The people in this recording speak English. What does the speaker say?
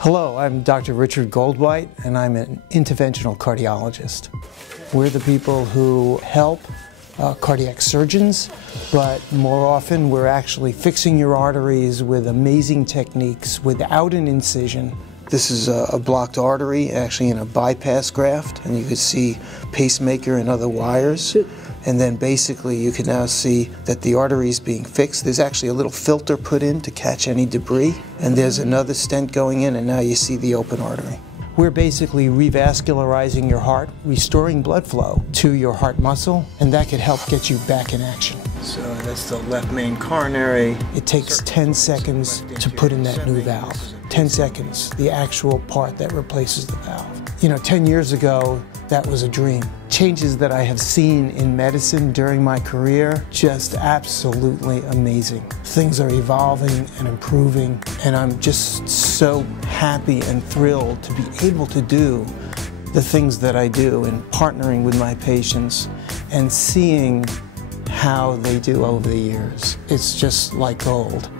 Hello, I'm Dr. Richard Goldweit, and I'm an interventional cardiologist. We're the people who help cardiac surgeons, but more often we're actually fixing your arteries with amazing techniques without an incision. This is a blocked artery, actually in a bypass graft, and you can see pacemaker and other wires. And then basically you can now see that the artery is being fixed. There's actually a little filter put in to catch any debris, and there's another stent going in, and now you see the open artery. We're basically revascularizing your heart, restoring blood flow to your heart muscle, and that could help get you back in action. So that's the left main coronary. It takes 10 seconds to put in that new valve. 10 seconds, the actual part that replaces the valve. You know, 10 years ago, that was a dream. Changes that I have seen in medicine during my career, just absolutely amazing. Things are evolving and improving, and I'm just so happy and thrilled to be able to do the things that I do and partnering with my patients and seeing how they do over the years. It's just like gold.